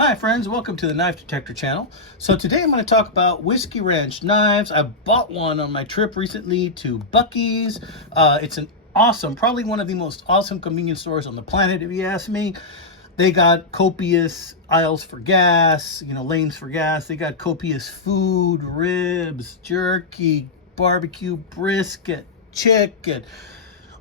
Hi friends, welcome to the Knife Detector channel. So today I'm going to talk about Whiskey Ranch knives. I bought one on my trip recently to Buc-ee's. It's an awesome, probably one of the most awesome convenience stores on the planet if you ask me. They got copious aisles for gas, lanes for gas. They got copious food, ribs, jerky, barbecue, brisket, chicken,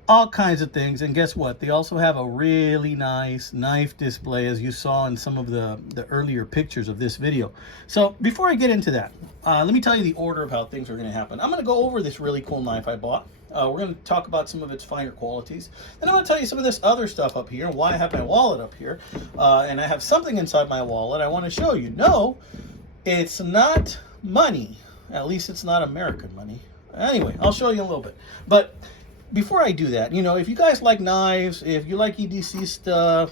all kinds of things. And guess what? They also have a really nice knife display, as you saw in some of the earlier pictures of this video. So before I get into that, let me tell you the order of how things are going to happen. I'm going to go over this really cool knife I bought. We're going to talk about some of its finer qualities. Then I'm going to tell you some of this other stuff up here and why I have my wallet up here. And I have something inside my wallet I want to show you. No, it's not money. At least it's not American money. Anyway, I'll show you a little bit. But before I do that, if you guys like knives, if you like EDC stuff,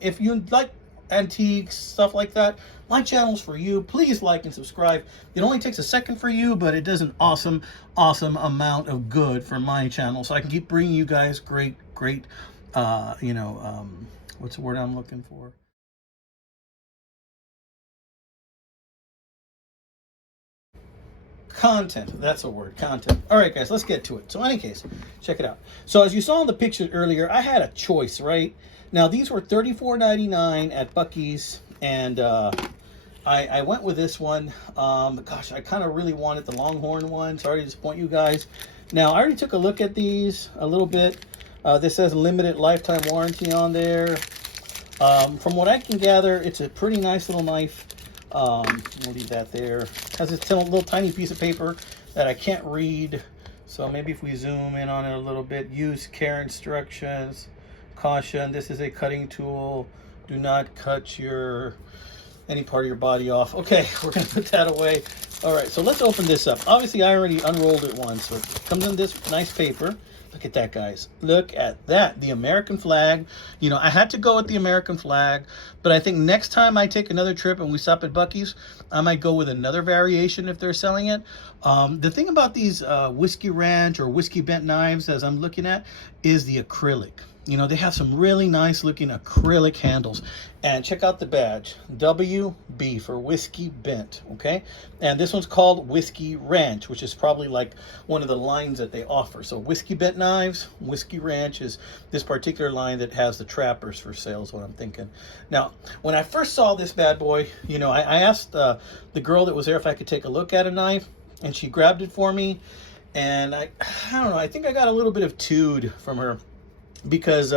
if you like antiques, stuff like that, my channel's for you. Please like and subscribe. It only takes a second for you, but it does an awesome amount of good for my channel, so I can keep bringing you guys great, what's the word I'm looking for? Content. That's a word. Content. All right, guys, let's get to it. So in any case, check it out. So as you saw in the picture earlier, I had a choice, right? Now, these were $34.99 at Buc-ee's, and I went with this one. Gosh, I kind of really wanted the Longhorn one. Sorry to disappoint you guys. Now, I already took a look at these a little bit. This says limited lifetime warranty on there. From what I can gather, it's a pretty nice little knife. We'll leave that there. It has this little tiny piece of paper that I can't read. So maybe if we zoom in on it a little bit. Use care instructions. Caution, this is a cutting tool. Do not cut any part of your body off. Okay, we're going to put that away. All right, so let's open this up. Obviously, I already unrolled it once. So it comes in this nice paper. Look at that, guys. Look at that. The American flag. I had to go with the American flag, but I think next time I take another trip and we stop at Buc-ee's, I might go with another variation if they're selling it. The thing about these Whiskey Ranch or Whiskey Bent knives, as I'm looking at, is the acrylic. They have some really nice looking acrylic handles. And check out the badge. WB for Whiskey Bent, okay? And this one's called Whiskey Ranch, which is probably like one of the lines that they offer. So Whiskey Bent knives, Whiskey Ranch is this particular line that has the trappers for sale, is what I'm thinking. Now, when I first saw this bad boy, I asked the girl that was there if I could take a look at a knife, and she grabbed it for me. And I don't know, I think I got a little bit of tood from her. Because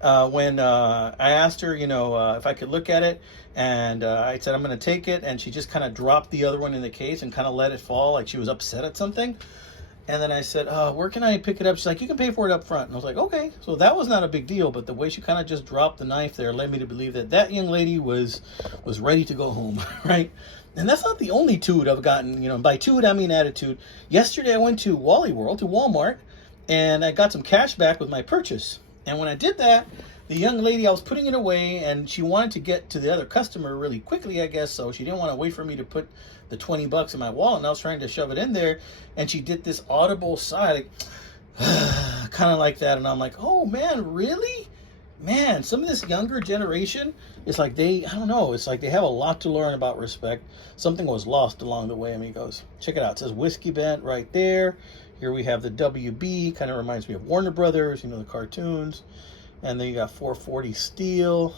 when I asked her, if I could look at it, and I said, I'm going to take it, and she just kind of dropped the other one in the case and kind of let it fall like she was upset at something. And then I said, where can I pick it up? She's like, you can pay for it up front. And I was like, okay. So that was not a big deal, but the way she kind of just dropped the knife there led me to believe that that young lady was ready to go home, right? And that's not the only tood I've gotten. By tood, I mean attitude. Yesterday, I went to Walmart, and I got some cash back with my purchase. And when I did that, the young lady, I was putting it away, and she wanted to get to the other customer really quickly, I guess, so she didn't want to wait for me to put the 20 bucks in my wallet, and I was trying to shove it in there, and she did this audible sigh, like, kind of like that, and I'm like, oh, man, really? Man, some of this younger generation, it's like I don't know, it's like they have a lot to learn about respect. Something was lost along the way, amigos. Check it out. It says Whiskey Bent right there. Here we have the WB, kind of reminds me of Warner Brothers, the cartoons. And then you got 440 steel.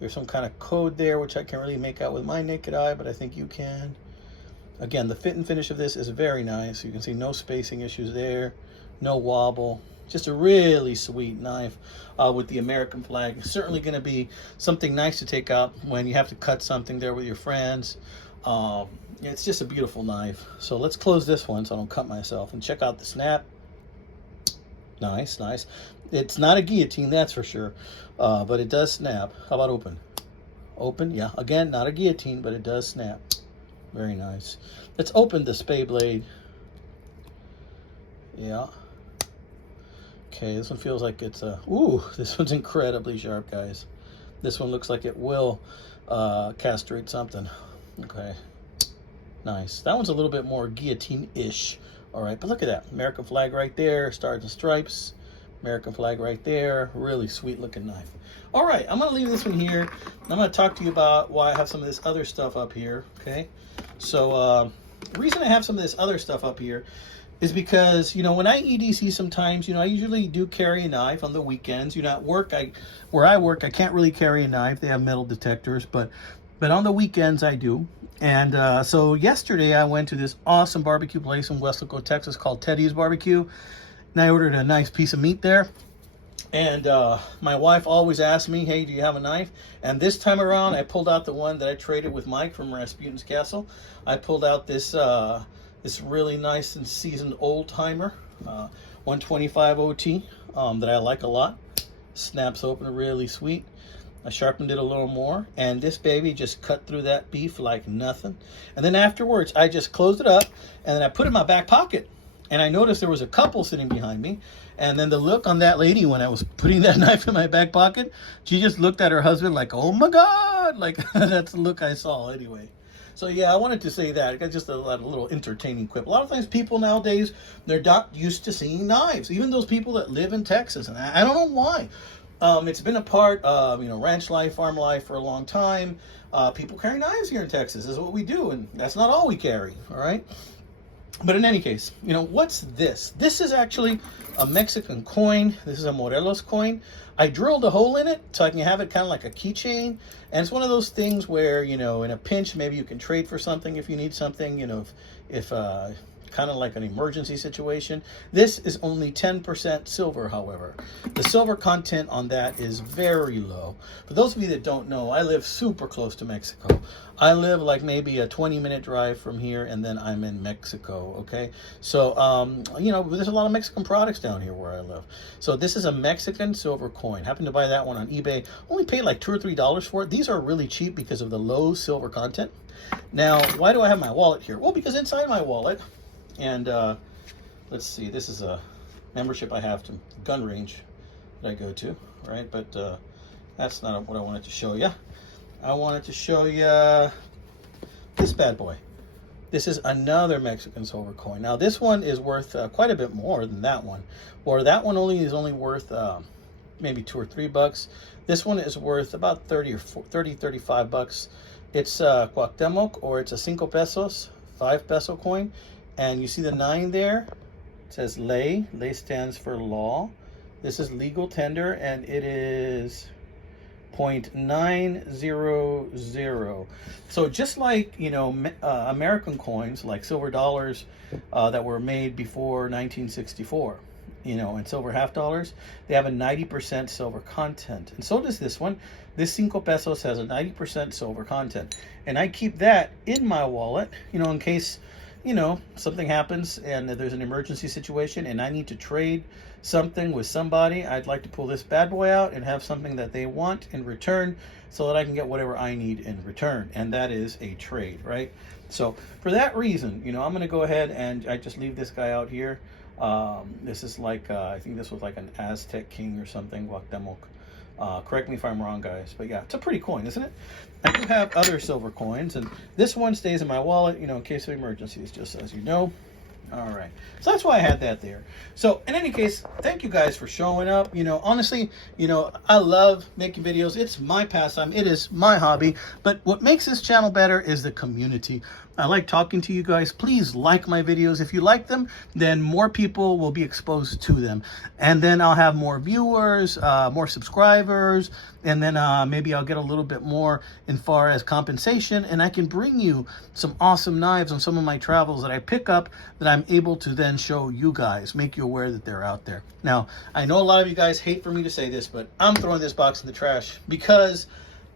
There's some kind of code there, which I can't really make out with my naked eye, but I think you can. Again, the fit and finish of this is very nice. You can see no spacing issues there, no wobble. Just a really sweet knife with the American flag. Certainly going to be something nice to take out when you have to cut something there with your friends. It's just a beautiful knife. So let's close this one so I don't cut myself. And check out the snap. Nice. It's not a guillotine, that's for sure. But it does snap. How about open? Open, yeah. Again, not a guillotine, but it does snap. Very nice. Let's open the spay blade. Yeah. Okay, this one feels like it's this one's incredibly sharp, guys. This one looks like it will castrate something. Okay, nice. That one's a little bit more guillotine-ish. All right, but look at that. American flag right there, stars and stripes. American flag right there. Really sweet looking knife. All right, I'm going to leave this one here. I'm going to talk to you about why I have some of this other stuff up here, okay? So the reason I have some of this other stuff up here is because, you know, when I EDC sometimes, you know, I usually do carry a knife on the weekends. You know, at work, where I work, I can't really carry a knife. They have metal detectors, but on the weekends I do. And so yesterday I went to this awesome barbecue place in Weslaco, Texas called Teddy's Barbecue. And I ordered a nice piece of meat there. And my wife always asks me, hey, do you have a knife? And this time around, I pulled out the one that I traded with Mike from Rasputin's Castle. I pulled out this this really nice and seasoned old timer, 125 OT, that I like a lot. Snaps open really sweet. I sharpened it a little more, and this baby just cut through that beef like nothing. And then afterwards, I just closed it up, and then I put it in my back pocket. And I noticed there was a couple sitting behind me. And then the look on that lady when I was putting that knife in my back pocket, she just looked at her husband like, oh my God. Like, that's the look I saw anyway. So yeah, I wanted to say that. It's just a little entertaining quip. A lot of times people nowadays, they're not used to seeing knives. Even those people that live in Texas. And I don't know why. It's been a part of, you know, ranch life, farm life for a long time. People carry knives here in Texas. This is what we do. And that's not all we carry. All right. But in any case, you know, what's this? This is actually a Mexican coin. This is a Morelos coin. I drilled a hole in it so I can have it kind of like a keychain. And it's one of those things where, you know, in a pinch, maybe you can trade for something if you need something, you know, if kind of like an emergency situation. This is only 10% silver, however. The silver content on that is very low. For those of you that don't know, I live super close to Mexico. I live like maybe a 20-minute drive from here, and then I'm in Mexico, okay? So, you know, there's a lot of Mexican products down here where I live. So this is a Mexican silver coin. Happened to buy that one on eBay. Only paid like $2 or $3 for it. These are really cheap because of the low silver content. Now, why do I have my wallet here? Well, because inside my wallet, and let's see, this is a membership I have to gun range that I go to, right? But that's not what I wanted to show you. I wanted to show you this bad boy. This is another Mexican silver coin. Now this one is worth quite a bit more than that one. Or that one is only worth maybe $2 or $3. This one is worth about 35 bucks. It's Cuauhtemoc, or it's a 5 pesos, 5 peso coin. And you see the 9 there? It says ley. Ley stands for law. This is legal tender, and it is 0.900. So just like, you know, American coins, like silver dollars that were made before 1964, you know, and silver half dollars, they have a 90% silver content. And so does this one. This 5 pesos has a 90% silver content. And I keep that in my wallet, you know, in case, you know, something happens and there's an emergency situation and I need to trade something with somebody. I'd like to pull this bad boy out and have something that they want in return so that I can get whatever I need in return. And that is a trade, right? So for that reason, you know, I'm going to go ahead and I just leave this guy out here. This is like, I think this was like an Aztec king or something, Cuauhtemoc. Correct me if I'm wrong, guys. But yeah, it's a pretty coin, isn't it? I do have other silver coins, and this one stays in my wallet, you know, in case of emergencies, just as you know. All right. So that's why I had that there. So in any case, thank you guys for showing up. You know, honestly, you know, I love making videos. It's my pastime. It is my hobby. But what makes this channel better is the community. I like talking to you guys. Please like my videos. If you like them, then more people will be exposed to them. And then I'll have more viewers, more subscribers, and then maybe I'll get a little bit more in far as compensation, and I can bring you some awesome knives on some of my travels that I pick up that I'm able to then show you guys, make you aware that they're out there. Now, I know a lot of you guys hate for me to say this, but I'm throwing this box in the trash because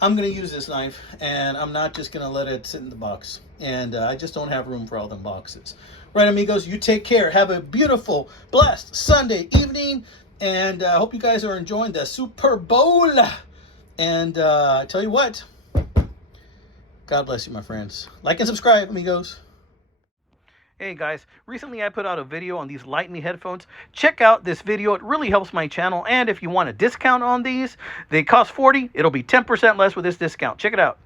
I'm going to use this knife, and I'm not just going to let it sit in the box. And I just don't have room for all them boxes. Right, amigos, you take care. Have a beautiful, blessed Sunday evening. And I hope you guys are enjoying the Super Bowl. And I tell you what, God bless you, my friends. Like and subscribe, amigos. Hey guys, recently I put out a video on these Lytmi headphones. Check out this video. It really helps my channel. And if you want a discount on these, they cost $40. It'll be 10% less with this discount. Check it out.